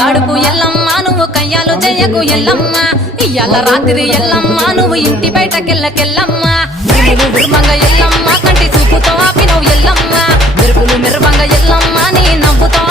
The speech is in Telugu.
గాడుపు ఎల్లమ్మ నువ్వు కయ్యాలు చెయ్యకు ఎల్లమ్మ ఇయ్యాల రాత్రి ఎల్లమ్మ నువ్వు ఇంటి బయటకెళ్ళకెళ్ళమ్మ విర్మంగ ఎల్లమ్మ కంటి చూపుతో ఆపినవు ఎల్లమ్మ మెరుపులు మెరువంగ ఎల్లమ్మ నీ నవ్వుతో